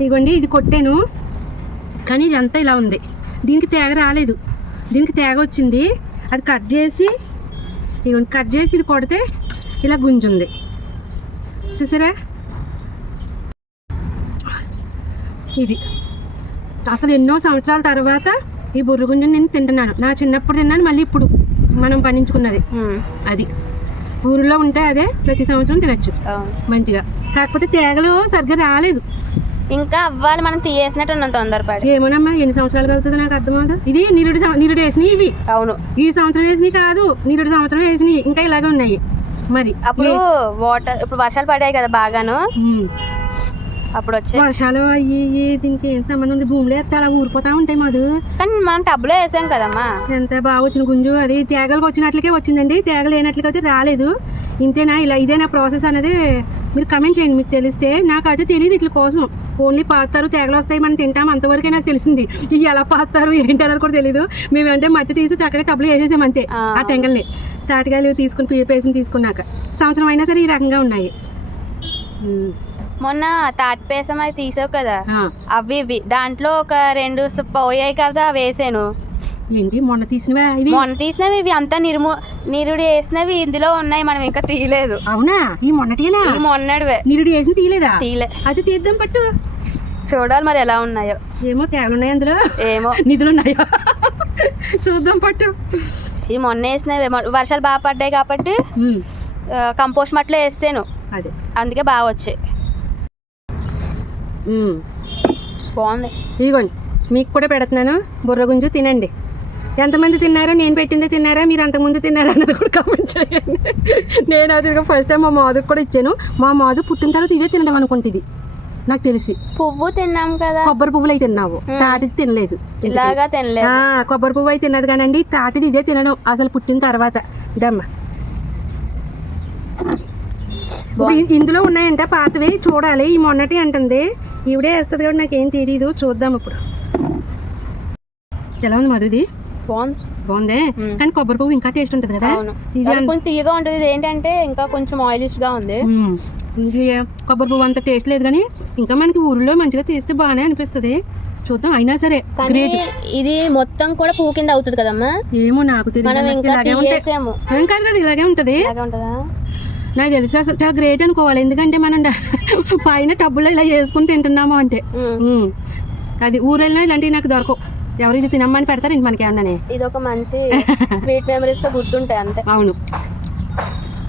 ఇదిగోండి ఇది కొట్టాను. కానీ ఇది అంతా ఇలా ఉంది. దీనికి తేగ రాలేదు. దీనికి తేగ వచ్చింది. అది కట్ చేసి ఇదిగోండి కట్ చేసి ఇది కొడితే ఇలా గుంజుంది. చూసారా? ఇది. అసలు ఎన్నో సంవత్సరాల తర్వాత ఈ బుర్రగుంజను నేను తింటున్నాను. నా చిన్నప్పుడు తిన్నాను మళ్ళీ ఇప్పుడు మనం పండించుకున్నది. అది. ఊరిలో ఉంటే అదే ప్రతి సంవత్సరం తినచ్చు. మంచిగా. కాకపోతే తేగలు సరిగ్గా రాలేదు. ఇంకా అవ్వాలి మనం తీయేసినట్టు ఉన్నాం తొందరపడి ఏమోనమ్మా ఎన్ని సంవత్సరాలు కలుగుతుంది నాకు అర్థమవుతుంది ఇది నిరుడు నిరుడు వేసినవి ఇవి. అవును. ఈ సంవత్సరం వేసినవి కాదు నిరుడు సంవత్సరం వేసినవి ఇంకా ఇలాగే ఉన్నాయి. మరి అప్పుడు వాటర్ ఇప్పుడు వర్షాలు పడాయి కదా బాగాను. అప్పుడు వచ్చాయి వర్షాలు అయ్యి దీనికి ఏం సంబంధం ఉంది? భూమిలో వేస్తే అలా ఊరిపోతా ఉంటాయి మధు కానీ మనం టబ్లో వేసాం కదమ్మా. ఎంత బాగా వచ్చిన గుంజు అది. తేగలకు వచ్చినట్లకే వచ్చిందండి. తేగలు లేనట్లకైతే రాలేదు. ఇంతేనా? ఇలా ఇదేనా ప్రాసెస్ అనేది మీరు కమెంట్ చేయండి. మీకు తెలిస్తే నాకు అయితే తెలియదు ఇట్ల కోసం. ఓన్లీ పాతారు తేగలు వస్తాయి. మనం తింటాం. అంతవరకే నాకు తెలిసింది. ఇవి ఎలా పాతారు ఏంటి అనేది కూడా తెలియదు మేము అంటే మట్టి తీసి చక్కగా టబ్లో వేసేసాం అంతే. ఆ. టెంకల్ని తాటికాయలు తీసుకుని పీపేసిన తీసుకున్నాక. సంవత్సరం అయినా సరే ఈ రకంగా ఉన్నాయి. మొన్న తాటిపేసం అవి తీసావు కదా. అవి ఇవి. దాంట్లో ఒక రెండు పోయాయి కదా అవి వేసాను. ఏంటి? మొన్న తీసినవా ఇవి? మొన్న తీసినవి ఇవి. అంతా నిరుము నిరుడు వేసినవి ఇందులో ఉన్నాయి. మనం ఇంకా తీయలేదు. అవునా? ఈ ఇవి మొన్నటివే. నిరుడు వేసిన తీయలేదా? తీయలే. అది తీద్దాం పట్టు. చూడాలి మరి ఎలా ఉన్నాయో. ఏమో తేగలు ఉన్నాయి అందులో. ఏమో. నిధులు ఉన్నాయా. చూద్దాం పట్టు. ఇవి మొన్న వేసినవి. వర్షాలు బాగా పడ్డాయి కాబట్టి కంపోస్ట్ మట్లో వేసాను. అదే. అందుకే బాగా వచ్చాయి. బాగుంది. ఇదిగోండి మీకు కూడా పెడుతున్నాను. బుర్ర గుంజు తినండి. ఎంతమంది తిన్నారో నేను పెట్టిందే తిన్నారా? మీరు అంతకుముందు తిన్నారా అన్నది కూడా కామెంట్ చేయండి. నేను అది ఫస్ట్ టైం మా మాధుకు కూడా ఇచ్చాను. మా మాధు పుట్టిన తర్వాత ఇదే తినడం అనుకుంటుంది. నాకు తెలిసి. పువ్వు తిన్నాం కదా. కొబ్బరి పువ్వులు అయితే తిన్నావు. తాటిది తినలేదు. ఇలాగా తినలేదు. కొబ్బరి పువ్వు అయితే తిన్నది కానండి తాటిది ఇదే తినడం అసలు పుట్టిన తర్వాత. ఇదమ్మా. ఇందులో ఉన్నాయంట పాతవి చూడాలి. ఈ మొన్నటి అంటుంది. ఈవిడే వేస్తుంది కాబట్టి నాకేం తెలియదు చూద్దాం ఇప్పుడు. ఎలా ఉంది మధుది? బాగుంది. బాగుందే. కానీ కొబ్బరి పువ్వు ఇంకా టేస్ట్ ఉంటుంది కదా? ఇది కొంచెం తీయగా ఉంటుంది ఏంటంటే ఇంకా కొంచెం ఆయిలిష్గా ఉంది. ఇది కొబ్బరి పువ్వు అంత టేస్ట్ లేదు కానీ ఇంకా మనకి ఊరిలో మంచిగా తీస్తే బాగానే అనిపిస్తుంది. చూద్దాం అయినా సరే గ్రేట్. ఇది మొత్తం కూడా పువ్వు కింద అవుతుంది కదమ్మా? ఏమో నాకు తెలియదు ఉంటాయి ఏం కాదు కదా ఇలాగే ఉంటుంది. ఇలాగే ఉంటుందా? నాకు తెలిసి అసలు చాలా గ్రేట్ అనుకోవాలి. ఎందుకంటే మనం పైన టబ్బులో ఇలా చేసుకుని తింటున్నాము అంటే. అది ఊరెళ్ళినా ఇలాంటివి నాకు దొరకవు. ఎవరు ఇది తినమ్మని పెడతారు ఇంక మనకి ఏమన్నానే ఇది ఒక మంచి స్వీట్ మెమరీస్గా గుర్తుంటాయి అంతే. అవును.